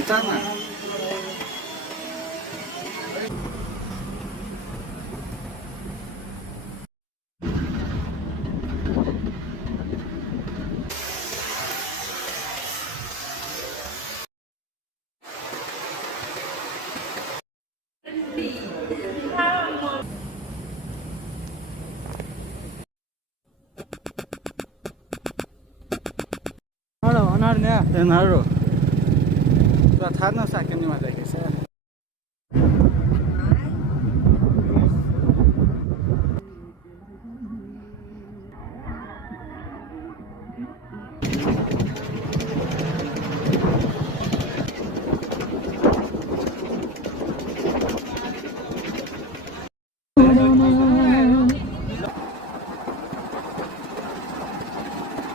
चाल ना. Halo, anar nya. Den haro. Tuo थाहा नसक्ने मजा के छ